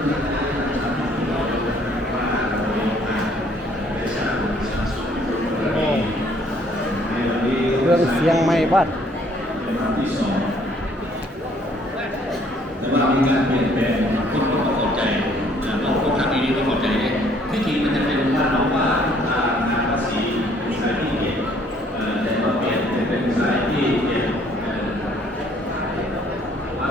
โอ้เรื่องเสียงไม่บ้านต่ว่ามีการเปลี่ยนแปลงทุกคนก็เข้าใจนะบางคนทางนี้ก็เข้าใจเนี่ยที่จริงมันจะเป็นว่าเราว่าทางงานภาษีเป็นสายที่เก็บเอ่อแต่ว่าเปลี่ยนเป็นสายที่เก็บเอ่อว่า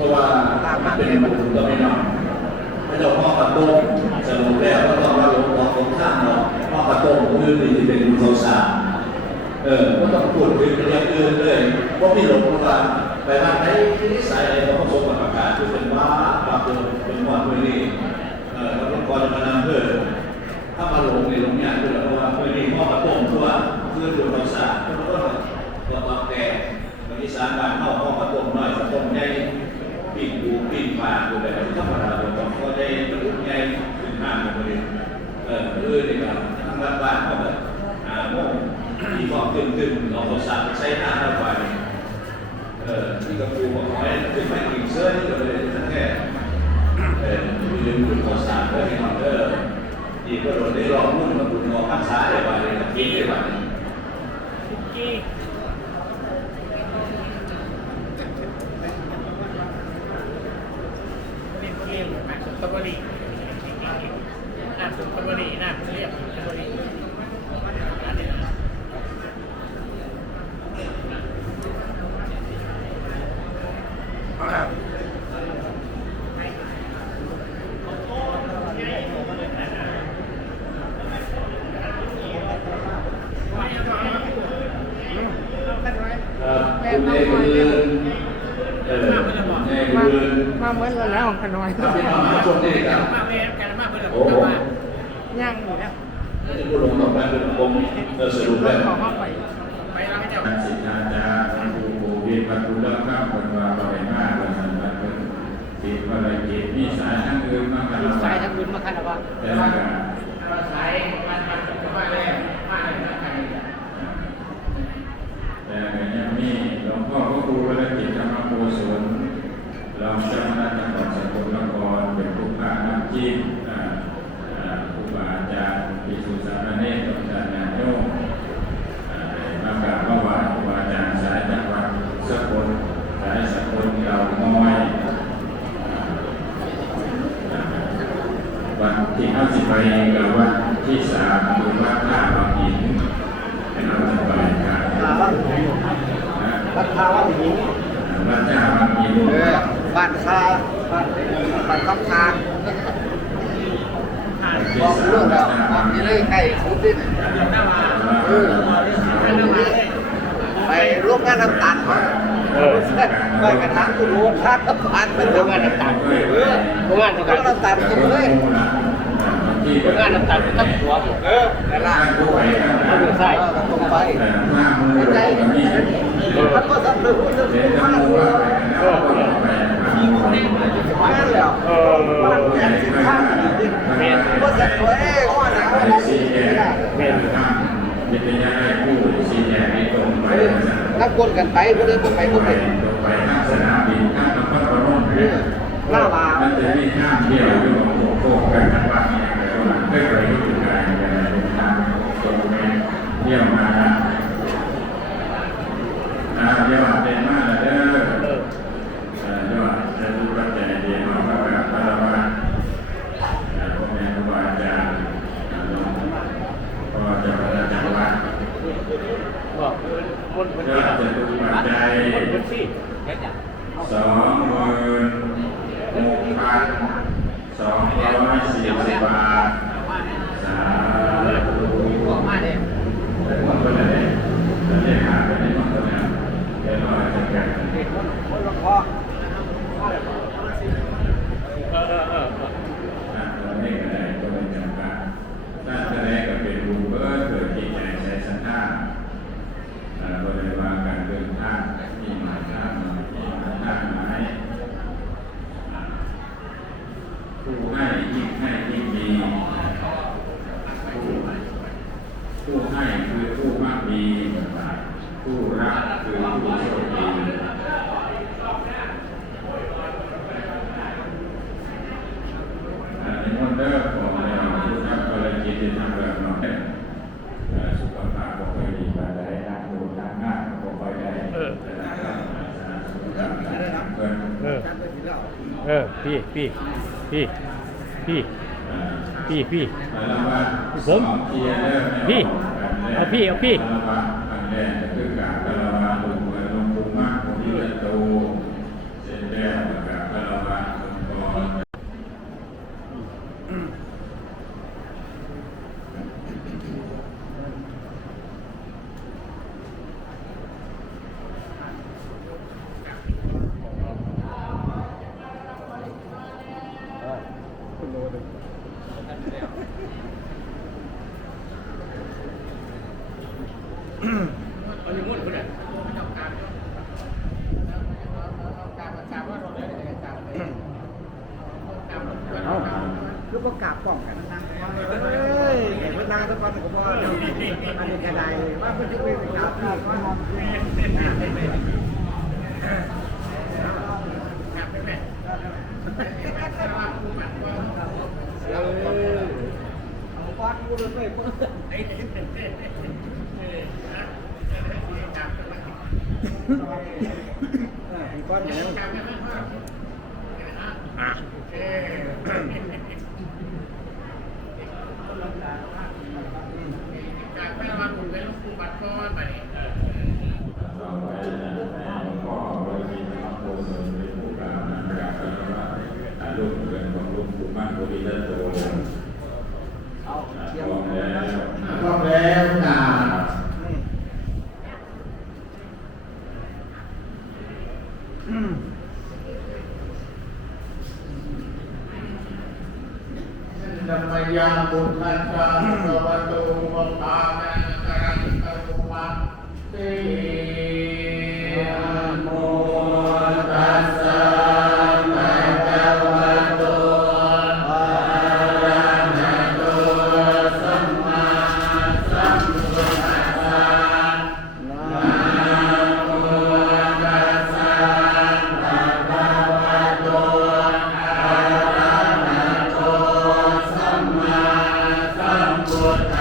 ราะว่าเป็นบุญก็ไม่น้อยไม่ต้องพ่อกระต้มสรุปแล้วก็ต้องมาลงบอกตรงข้ามเนาะพ่อกระต้มคือที่เป็นโทรศัพท์เออก็ต้องพูดถึงเรื่องอื่นเลยเพราะพี่หลงว่าไปบ้านไหนนิสัยอะไรเขาก็ส่งมาประกาศคือเป็นว่าบางคนเป็นหมอดมือนี่เออแล้วก็ก่อนจะมานำเพื่อถ้ามาหลงในหลงเนี่ยคือเพราะว่ามือนี่พ่อกระต้มคือว่าคือเป็นโทรศัพท์ก็ต้องก็ต้องแก่บางทีสารบ้านเข้าพ่อกระต้มน้อยกระต้มใหญ่ ปิ่ นดูปิ่นปากดูแบบธรรมดาผมก็ได้บรรลุใหญ่ขึ้นห้างมาเลยเออเออในการทางบ้านบ้านก็แบบอ่าโม่ที่ฟอกตึงตึงเราก็สั่งใช้หน้าเราไปเออที่กระปูบอกให้ขึ้นไปกินเสื้อนี่เลยทั้งแค่เออมีเรื่องคุณขอสั่งเลยที่นอนเออที่ก็โดนได้ลองมุ่งมาบุญงอพันษาได้ไปเลยกินได้ไป เป็นเกมหนักสุดตะบรีหนักสุดตะบรีหนักเรียบตะบรี เออคุณเองคือเออ ใน มา เรือน มาเหมือนกันแล้วของขน้อย ถ้าเป็นมาช่วงนี้กัน มาแม่กันมาเพื่อน โอ้ ผม โห ว่า ย่างอยู่แล้ว นี่ผู้ลงต่อไปเป็นกรมเออสรุป ร แล้ ถ ว ของเข้าไป ไปแล้วให้เจ้า การสิทธาจารย์ผู้ผู้วิปัสสุเลิกข้ามคนว่าบริมาวันนั้นวันเป็น จิตวรเกตมีสายทั้งอื่นมาคารวะสายทั้งอื่นมาคันว่าแต่ละกันสายมันมันก็มาแล้วมาเลยนะใครแต่ก็ยังมีหลวงพ่อพระครูวรจิตธรรมโมสนรองเจ้าคณะจังหวัดสกลนครเป็นผู้พาน้ำจิ้มอ่าอ่าครูบาอาจารย์พิสุสามเณรตำนานนายโยมอ่ามากราบมาไหว้ครูบาอาจารย์สายจังหวัดสกลสายสกลเก่าน้อยอ่าอ่าวันที่ห้าสิบไป กับวันที่สามคือวัดท่าบางหินให้เราสบายกันราคาว่าอย่างนี้วัดท่าบางหินเออบ้านคาบ้านบ้านคำคาวันที่บอกสาเรื่อมงวัแล้ดวท่าบบาอกงหินี่นเลยใกล้คุดดิเดี๋ยวหน้ามาเออหน้ามาเลยไปร่วมงานน้ำตาลก่อนไปกระทะคุณโรถทัดน้ำตาลเป็นร่วมงานน้ำตาลเออร่วมงานน้ำตาลน้ำตาลกันเลยที่ร่วม งานน้ำตาลเป็นตั้งหัวเออแต่ล่านผู้ไปข้างหน้าใช่ตรงไปใจตรงนี้มันก็ต้องดูเรื่องมางกมือเลยกันแล้วก็ไปข้างหน้านั่นแหละบ้านแก่สิบข้างก็จะสวยก็หนาวไอ้สีแดงเป็นทางเป็นยังไงผู้สีแดงนี่ตรงไปนักกวนกันไปเพื่อนไปไปก็ไปเป็นตรงไปข้างสนามบินข้างนครพนมมันจะมีข้ามเที่ยวอยู่ของโคกกันทั้งวันเนี่ย แต่ว่าไม่ไปที่จุดใดเดินทางตรงไปเที่ยวมาอ่าเดี๋ยวเป็นมาเด้อเออเดี๋ยวจะดูปัจจัยเดียวมาแบบพระว่าพ่อแม่ครูบาอาจารย์หลวงพ่อเจ้าคณะจังหวัด บอกคนคน เดี๋ยวจะดูปัจจัย คนที่ สองหมื่นหกพันสองร้อยสี่สิบบาทสาธุแต่ว่าคนไหนจะเรียกหาไปในห้องตัวนั้นเดี๋ยวเราจะแก้ คนละคอ เออเออเออ ถ้าเราไม่กระไดก็เป็นจำกัดถ้าจะได้ก็เป็นรูเบอร์เกิดที่ใจใช้สันท่าบริวารการเดินทางมีหมายทางมีหมายทางหมายผู้ให้ยิ่งให้ยิ่งดี ผู้ผู้ให้คือผู้มากดี ผู้รักคือผู้โชคดีอันนี้มันเริ่มของเราผู้ทำภารกิจที่ทำแบบน้อยเอ่อสุขภาพก็ค่อยดีมาได้ทางดูทางงานก็ค่อยได้แต่ละครั้งสุขภาพเพิ่น เออ เออ พี่พี่พี่พี่เอ่อพี่พี่แล้วว่าผมสองเทียร์เริ่มนี่ยพี่เอาพี่เอาพี่ คารวะอันแรกก็คือการคารวะหลวงปู่หลวงปู่มากของที่ละโตเสร็จแล้วก็คารวะหลวงพ่อ เอาอยู่มุ่นคุณเนี่ยเราได้ในการการเอาคือประกาศป้องกันเฮ้ยเห็นพนังทุกคนก็ออันนี้กระไดว่าเพื่อนที่เป็นกราบที่ก็มอง เออ เอาฟาดกูเลยเพื่อนมีก้อนอยู่แล้วอะ ยาบุตรชาตวัสดุปปานังกังตุมาเต Lord.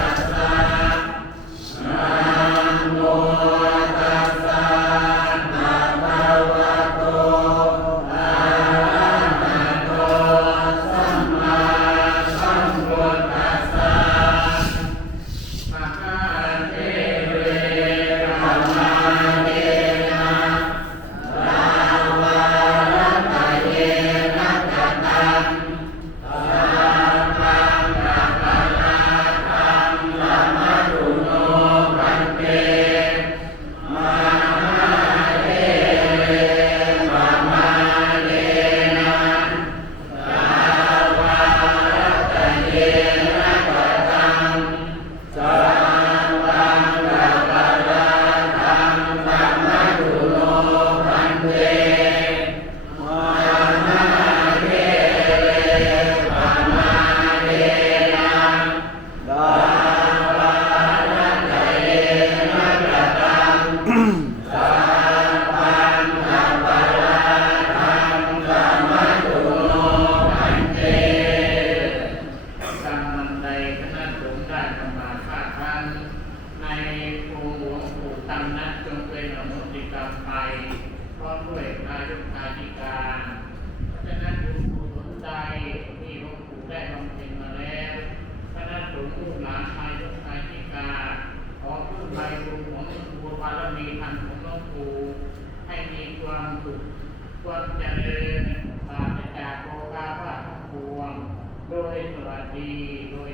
we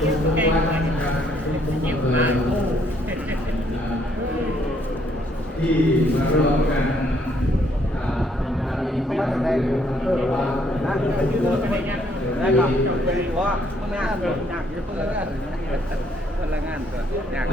ยิ้มเก่งยิ้มมาโอ้ที่มาร่วมกันได้ว่านั่งไปยืนเลยได้ก็เป็นว่าแม่ก็อยากจะเพื่อนพลังงานก็อยาก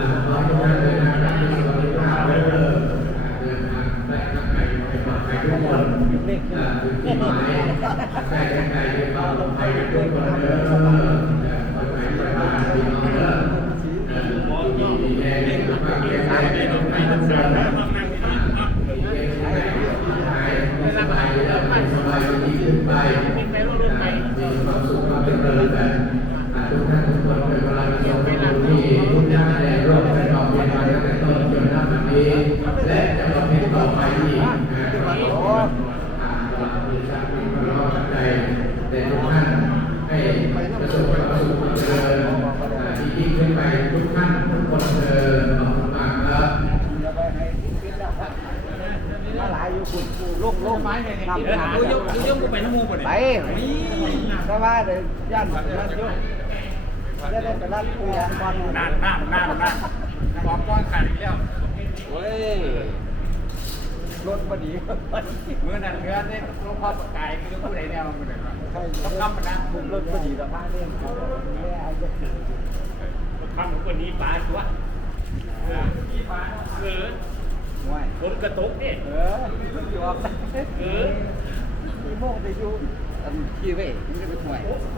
กไม้เนี่ยทำหาดูยกดูยกกูไปน้ำมูกบ่ไปเนี่ยแต่ว่าเดี๋ยวย่านมันยุ่งได้ได้ไปรัดคุยกันก่อนนั่นนั่นนั่นนั่นบอกก้อนขาดอีกแล้วเว้ยรถพอดีเมื่อนั้นเมื่อนี่หลวงพ่อประกายคือผู้ใดแนวมันเลยต้องคำมันนะรถพอดีแต่บ้านเนี่ยเขาแม่อาจจะคำของคนนี้ปลาชัวนี่ปลาเออ ห่วยผมกระตุกนี่เออยอมเออมีโมงจะอยู่อันขี้เว้ยมันจะไปห่วยโอ้โห